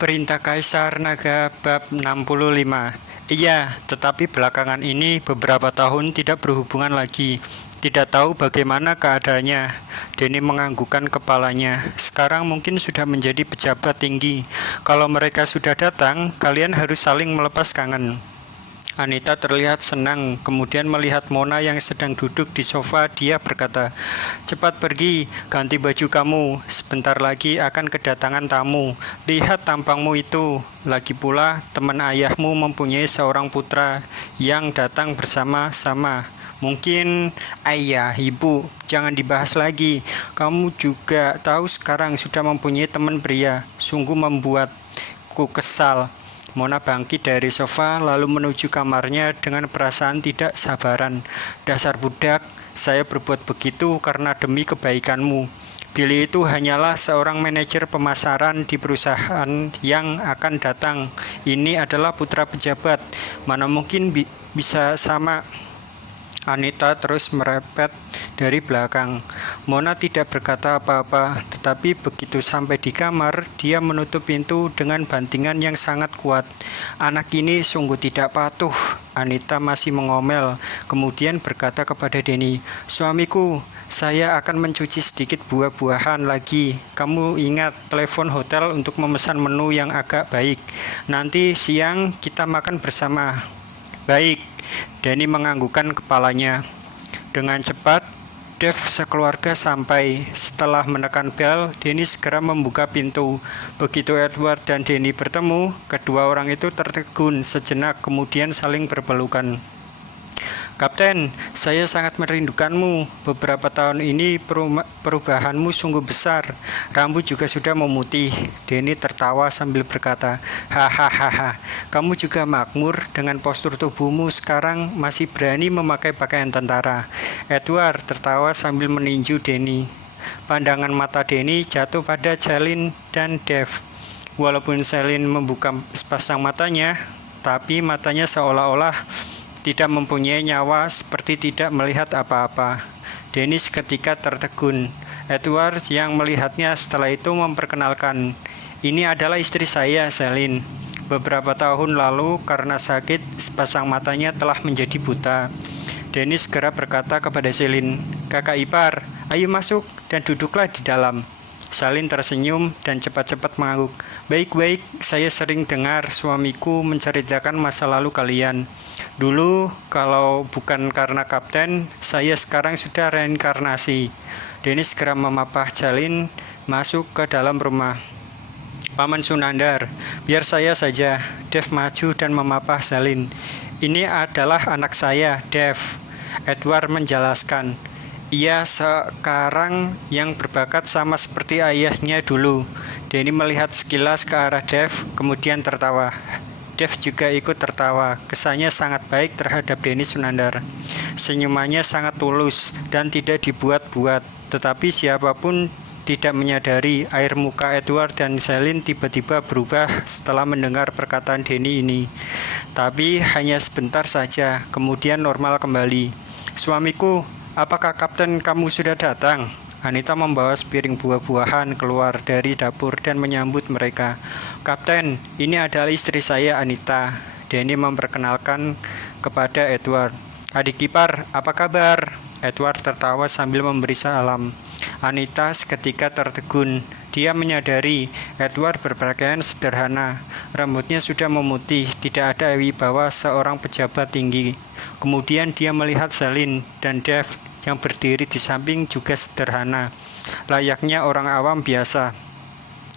Perintah Kaisar Naga bab 65. Iya, tetapi belakangan ini beberapa tahun tidak berhubungan lagi. Tidak tahu bagaimana keadaannya. Denny menganggukkan kepalanya. Sekarang mungkin sudah menjadi pejabat tinggi. Kalau mereka sudah datang, kalian harus saling melepas kangen. Anita terlihat senang, kemudian melihat Mona yang sedang duduk di sofa. Dia berkata, "Cepat pergi, ganti baju kamu. Sebentar lagi akan kedatangan tamu. Lihat tampangmu itu. Lagi pula, teman ayahmu mempunyai seorang putra yang datang bersama-sama. Mungkin ayah, ibu, jangan dibahas lagi. Kamu juga tahu sekarang sudah mempunyai teman pria. Sungguh membuatku kesal." Mona bangkit dari sofa lalu menuju kamarnya dengan perasaan tidak sabaran. "Dasar budak, saya berbuat begitu karena demi kebaikanmu. Billy itu hanyalah seorang manajer pemasaran di perusahaan yang akan datang. Ini adalah putra pejabat. Mana mungkin bisa sama?" Anita terus merepet dari belakang. Mona tidak berkata apa-apa, tetapi begitu sampai di kamar, dia menutup pintu dengan bantingan yang sangat kuat. "Anak ini sungguh tidak patuh." Anita masih mengomel, kemudian berkata kepada Denny, "Suamiku, saya akan mencuci sedikit buah-buahan lagi. Kamu ingat telepon hotel untuk memesan menu yang agak baik. Nanti siang kita makan bersama." "Baik." Denny menganggukkan kepalanya. Dengan cepat, Dev sekeluarga sampai. Setelah menekan bel, Denny segera membuka pintu. Begitu Edward dan Denny bertemu, kedua orang itu tertegun sejenak, kemudian saling berpelukan. "Kapten, saya sangat merindukanmu. Beberapa tahun ini perubahanmu sungguh besar. Rambut juga sudah memutih." Denny tertawa sambil berkata, "Hahaha, kamu juga makmur dengan postur tubuhmu sekarang masih berani memakai pakaian tentara." Edward tertawa sambil meninju Denny. Pandangan mata Denny jatuh pada Celine dan Dev. Walaupun Celine membuka sepasang matanya, tapi matanya seolah-olah tidak mempunyai nyawa, seperti tidak melihat apa-apa. Denny seketika tertegun. Edward yang melihatnya setelah itu memperkenalkan, "Ini adalah istri saya, Celine. Beberapa tahun lalu karena sakit, sepasang matanya telah menjadi buta." Denny segera berkata kepada Celine, "Kakak ipar, ayo masuk dan duduklah di dalam." Celine tersenyum dan cepat-cepat mengangguk. "Baik-baik, saya sering dengar suamiku menceritakan masa lalu kalian. Dulu, kalau bukan karena kapten, saya sekarang sudah reinkarnasi." Denny segera memapah Celine masuk ke dalam rumah. "Paman Sunandar, biar saya saja." Dev maju dan memapah Celine. "Ini adalah anak saya, Dev." Edward menjelaskan. "Ia sekarang yang berbakat sama seperti ayahnya dulu." Denny melihat sekilas ke arah Dev, kemudian tertawa. Dev juga ikut tertawa. Kesannya sangat baik terhadap Denny Sunandar. Senyumannya sangat tulus dan tidak dibuat-buat. Tetapi siapapun tidak menyadari air muka Edward dan Celine tiba-tiba berubah setelah mendengar perkataan Denny ini. Tapi hanya sebentar saja, kemudian normal kembali. "Suamiku, apakah kapten kamu sudah datang?" Anita membawa sepiring buah-buahan keluar dari dapur dan menyambut mereka. "Kapten, ini adalah istri saya, Anita." Denny memperkenalkan kepada Edward. "Adik ipar, apa kabar?" Edward tertawa sambil memberi salam. Anita seketika tertegun. Dia menyadari Edward berpakaian sederhana. Rambutnya sudah memutih, tidak ada wibawa seorang pejabat tinggi. Kemudian dia melihat Celine dan Dev yang berdiri di samping juga sederhana, layaknya orang awam biasa.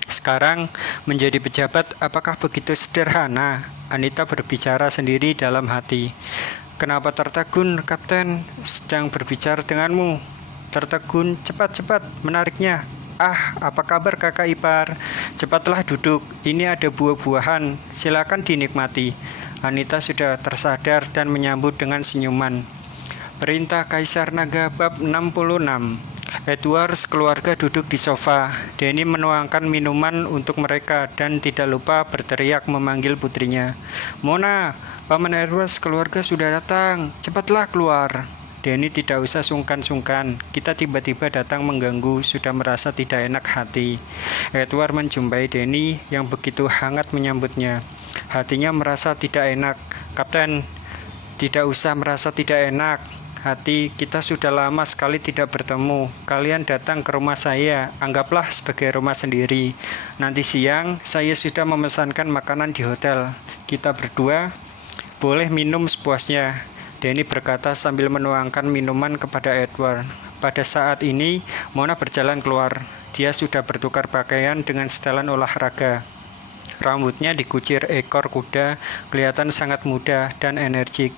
Sekarang menjadi pejabat apakah begitu sederhana? Anita berbicara sendiri dalam hati. "Kenapa tertegun, Kapten? Sedang berbicara denganmu." "Tertegun, cepat-cepat menariknya." "Ah, apa kabar kakak ipar? Cepatlah duduk, ini ada buah-buahan, silakan dinikmati." Anita sudah tersadar dan menyambut dengan senyuman. Perintah Kaisar Naga bab 66. Edward sekeluarga duduk di sofa. Denny menuangkan minuman untuk mereka dan tidak lupa berteriak memanggil putrinya. "Mona, Paman Edward sekeluarga sudah datang, cepatlah keluar." Denny tidak usah sungkan-sungkan. Kita tiba-tiba datang mengganggu, sudah merasa tidak enak hati. Edward menjumpai Denny yang begitu hangat menyambutnya. Hatinya merasa tidak enak. Kapten, tidak usah merasa tidak enak. Hati kita sudah lama sekali tidak bertemu. Kalian datang ke rumah saya, anggaplah sebagai rumah sendiri. Nanti siang saya sudah memesankan makanan di hotel. Kita berdua boleh minum sepuasnya. Denny berkata sambil menuangkan minuman kepada Edward. Pada saat ini Mona berjalan keluar. Dia sudah bertukar pakaian dengan setelan olahraga. Rambutnya dikucir ekor kuda, kelihatan sangat muda dan energik.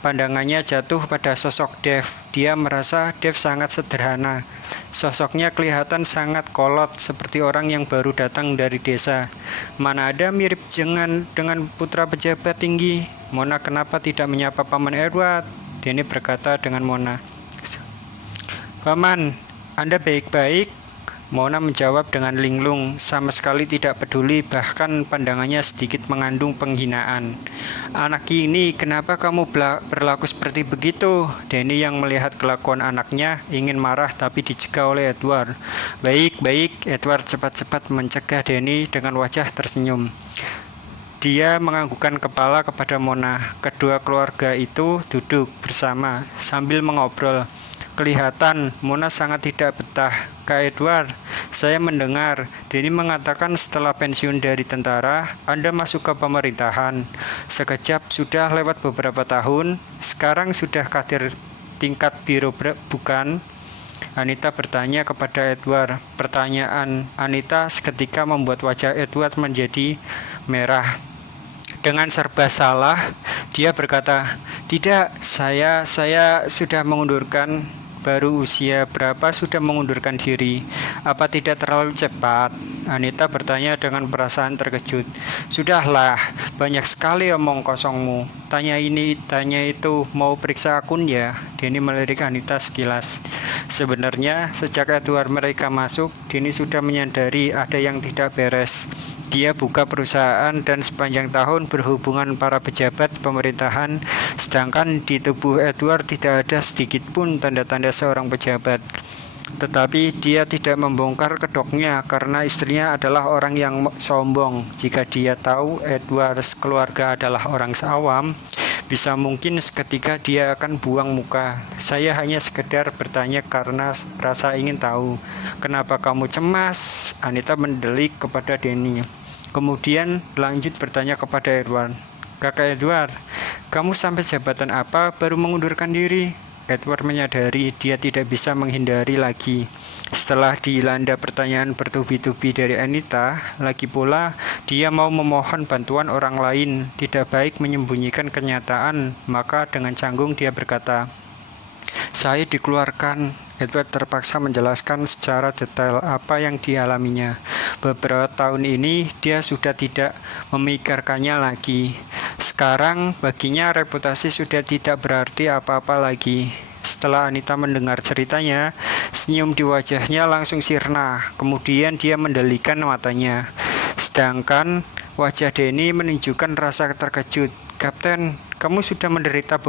Pandangannya jatuh pada sosok Dev. Dia merasa Dev sangat sederhana. Sosoknya kelihatan sangat kolot, seperti orang yang baru datang dari desa. Mana ada mirip dengan putra pejabat tinggi. Mona kenapa tidak menyapa Paman Edward? Denny berkata dengan Mona. Paman, Anda baik-baik? Mona menjawab dengan linglung, sama sekali tidak peduli, bahkan pandangannya sedikit mengandung penghinaan. Anak ini, kenapa kamu berlaku seperti begitu? Denny yang melihat kelakuan anaknya ingin marah tapi dicegah oleh Edward. Baik, Edward cepat-cepat mencegah Denny dengan wajah tersenyum. Dia menganggukkan kepala kepada Mona. Kedua keluarga itu duduk bersama sambil mengobrol. Kelihatan Mona sangat tidak betah. Kak Edward, saya mendengar Denny mengatakan setelah pensiun dari tentara, Anda masuk ke pemerintahan. Sekejap sudah lewat beberapa tahun, sekarang sudah kader tingkat biro bukan? Anita bertanya kepada Edward. Pertanyaan Anita seketika membuat wajah Edward menjadi merah. Dengan serba salah, dia berkata, "Tidak, saya sudah mengundurkan. Baru usia berapa sudah mengundurkan diri? Apa tidak terlalu cepat?" Anita bertanya dengan perasaan terkejut. "Sudahlah, banyak sekali omong kosongmu. Tanya ini, tanya itu, mau periksa akun ya?" Denny melirik Anita sekilas. Sebenarnya, sejak Edward mereka masuk, Denny sudah menyadari ada yang tidak beres. Dia buka perusahaan dan sepanjang tahun berhubungan para pejabat pemerintahan, sedangkan di tubuh Edward tidak ada sedikit pun tanda-tanda seorang pejabat. Tetapi dia tidak membongkar kedoknya karena istrinya adalah orang yang sombong. Jika dia tahu Edward keluarga adalah orang awam, bisa mungkin seketika dia akan buang muka. Saya hanya sekedar bertanya karena rasa ingin tahu. Kenapa kamu cemas? Anita mendelik kepada Denny. Kemudian lanjut bertanya kepada Edward. Kakak Edward, kamu sampai jabatan apa baru mengundurkan diri? Edward menyadari dia tidak bisa menghindari lagi. Setelah dilanda pertanyaan bertubi-tubi dari Anita, lagi pula dia mau memohon bantuan orang lain. Tidak baik menyembunyikan kenyataan, maka dengan canggung dia berkata, "Saya dikeluarkan." Edward terpaksa menjelaskan secara detail apa yang dialaminya. Beberapa tahun ini dia sudah tidak memikirkannya lagi. Sekarang baginya reputasi sudah tidak berarti apa-apa lagi. Setelah Anita mendengar ceritanya, senyum di wajahnya langsung sirna. Kemudian dia mendelikan matanya. Sedangkan wajah Denny menunjukkan rasa terkejut. Kapten, kamu sudah menderita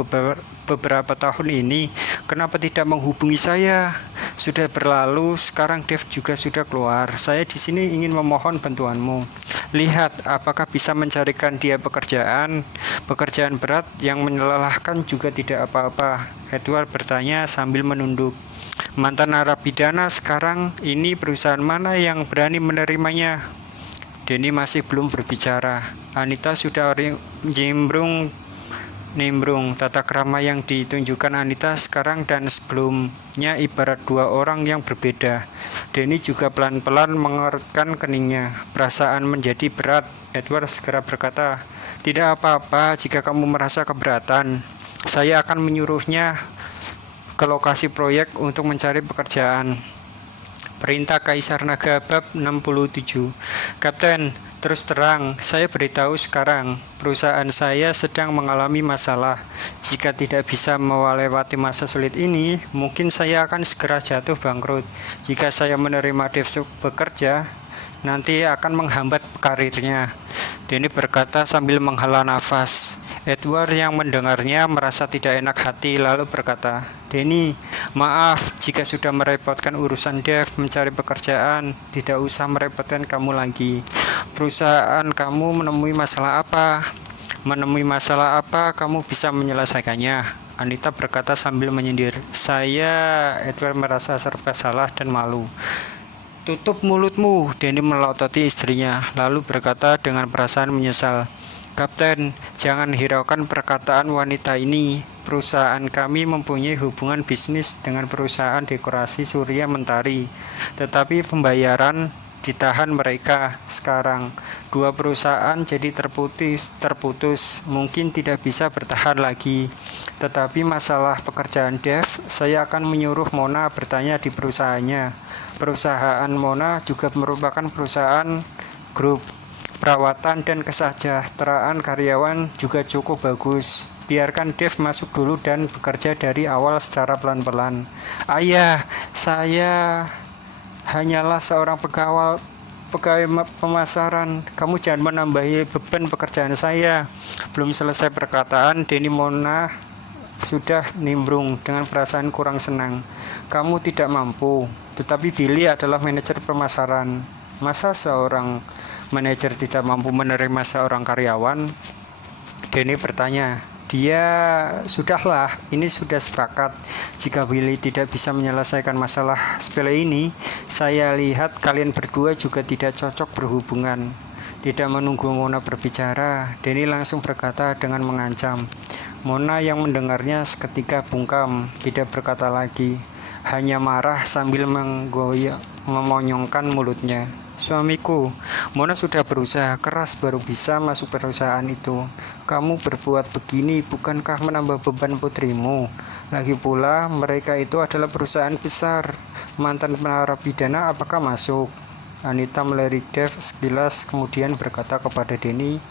beberapa tahun ini. Kenapa tidak menghubungi saya? Sudah berlalu, sekarang Dev juga sudah keluar. Saya di sini ingin memohon bantuanmu. Lihat, apakah bisa mencarikan dia pekerjaan? Pekerjaan berat yang melelahkan juga tidak apa-apa. Edward bertanya sambil menunduk. Mantan narapidana sekarang ini perusahaan mana yang berani menerimanya? Denny masih belum berbicara. Anita sudah nimbrung. Tata krama yang ditunjukkan Anita sekarang dan sebelumnya ibarat dua orang yang berbeda. Denny juga pelan-pelan mengerutkan keningnya. Perasaan menjadi berat. Edward segera berkata, "Tidak apa-apa jika kamu merasa keberatan. Saya akan menyuruhnya ke lokasi proyek untuk mencari pekerjaan." Perintah Kaisar Naga bab 67. Kapten, terus terang, saya beritahu sekarang, perusahaan saya sedang mengalami masalah. Jika tidak bisa melewati masa sulit ini, mungkin saya akan segera jatuh bangkrut. Jika saya menerima Dev bekerja, nanti akan menghambat karirnya. Denny berkata sambil menghela nafas. Edward yang mendengarnya merasa tidak enak hati lalu berkata, "Denny, maaf jika sudah merepotkan urusan Dev mencari pekerjaan. Tidak usah merepotkan kamu lagi. Perusahaan kamu menemui masalah apa? Menemui masalah apa? Kamu bisa menyelesaikannya." Anita berkata sambil menyindir. Edward merasa serba salah dan malu. "Tutup mulutmu," Denny melototi istrinya, lalu berkata dengan perasaan menyesal, "Kapten, jangan hiraukan perkataan wanita ini. Perusahaan kami mempunyai hubungan bisnis dengan perusahaan dekorasi Surya Mentari, tetapi pembayaran ditahan mereka sekarang. Dua perusahaan jadi terputus, mungkin tidak bisa bertahan lagi. Tetapi masalah pekerjaan Dev, saya akan menyuruh Mona bertanya di perusahaannya. Perusahaan Mona juga merupakan perusahaan grup. Perawatan dan kesejahteraan karyawan juga cukup bagus. Biarkan Dev masuk dulu dan bekerja dari awal secara pelan-pelan." "Ayah, saya hanyalah seorang pegawai pemasaran. Kamu jangan menambahi beban pekerjaan saya." Belum selesai perkataan, Denny Mona sudah nimbrung dengan perasaan kurang senang. "Kamu tidak mampu, tetapi Billy adalah manajer pemasaran. Masa seorang manajer tidak mampu menerima seorang karyawan?" Denny bertanya. Sudahlah, ini sudah sepakat. Jika Billy tidak bisa menyelesaikan masalah sepele ini, saya lihat kalian berdua juga tidak cocok berhubungan. Tidak menunggu Mona berbicara, Denny langsung berkata dengan mengancam. Mona yang mendengarnya seketika bungkam, tidak berkata lagi, hanya marah sambil memonyongkan mulutnya. "Suamiku, Mona sudah berusaha keras baru bisa masuk perusahaan itu. Kamu berbuat begini bukankah menambah beban putrimu? Lagi pula mereka itu adalah perusahaan besar. Mantan narapidana apakah masuk?" Anita melirik Dev sekilas kemudian berkata kepada Denny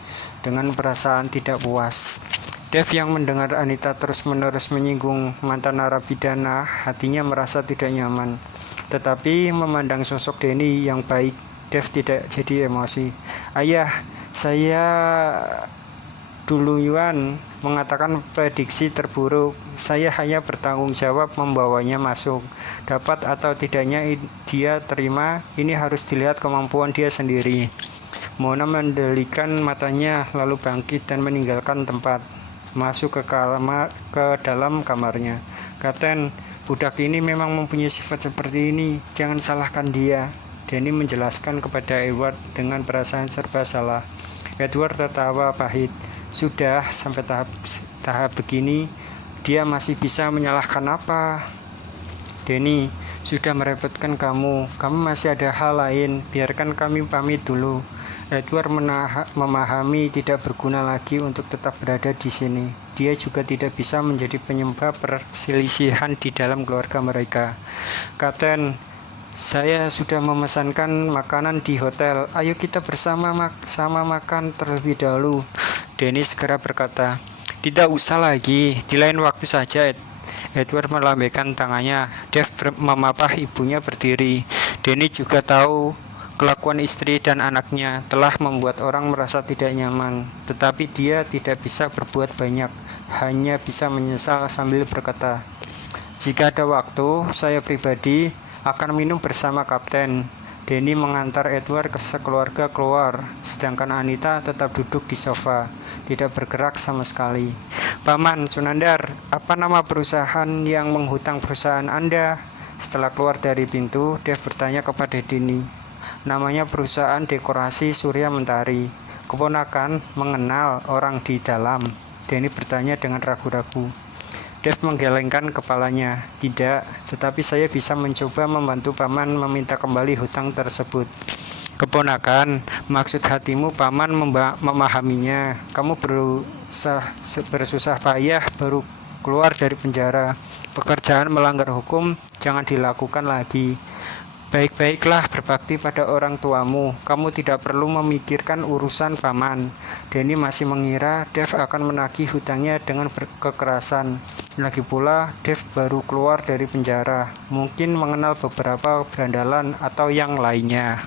dengan perasaan tidak puas. Dev yang mendengar Anita terus-menerus menyinggung mantan narapidana, hatinya merasa tidak nyaman. Tetapi memandang sosok Denny yang baik, Dev tidak jadi emosi. "Ayah, saya duluan mengatakan prediksi terburuk. Saya hanya bertanggung jawab membawanya masuk. Dapat atau tidaknya dia terima, ini harus dilihat kemampuan dia sendiri." Mona mendelikan matanya lalu bangkit dan meninggalkan tempat, masuk ke dalam kamarnya. "Kapten, budak ini memang mempunyai sifat seperti ini. Jangan salahkan dia," Denny menjelaskan kepada Edward dengan perasaan serba salah. Edward tertawa pahit. "Sudah sampai tahap begini, dia masih bisa menyalahkan apa?" "Denny, sudah merepotkan kamu. Kamu masih ada hal lain. Biarkan kami pamit dulu." Edward memahami tidak berguna lagi untuk tetap berada di sini. Dia juga tidak bisa menjadi penyebab perselisihan di dalam keluarga mereka. "Kapten, saya sudah memesankan makanan di hotel. Ayo kita bersama makan terlebih dahulu," Denny segera berkata. "Tidak usah lagi, di lain waktu saja." Edward melambaikan tangannya. Dev memapah ibunya berdiri. Denny juga tahu kelakuan istri dan anaknya telah membuat orang merasa tidak nyaman, tetapi dia tidak bisa berbuat banyak, hanya bisa menyesal sambil berkata, "Jika ada waktu, saya pribadi akan minum bersama Kapten." Denny mengantar Edward sekeluarga keluar, sedangkan Anita tetap duduk di sofa, tidak bergerak sama sekali. "Paman Sunandar, apa nama perusahaan yang menghutang perusahaan Anda?" Setelah keluar dari pintu, Dev bertanya kepada Denny. "Namanya perusahaan dekorasi Surya Mentari." "Keponakan mengenal orang di dalam?" Denny bertanya dengan ragu-ragu. Dev menggelengkan kepalanya. "Tidak, tetapi saya bisa mencoba membantu paman meminta kembali hutang tersebut." "Keponakan, maksud hatimu paman memahaminya. Kamu bersusah payah baru keluar dari penjara. Pekerjaan melanggar hukum jangan dilakukan lagi. Baik-baiklah berbakti pada orang tuamu. Kamu tidak perlu memikirkan urusan paman." Denny masih mengira Dev akan menagih hutangnya dengan kekerasan. Lagi pula, Dev baru keluar dari penjara, mungkin mengenal beberapa berandalan atau yang lainnya.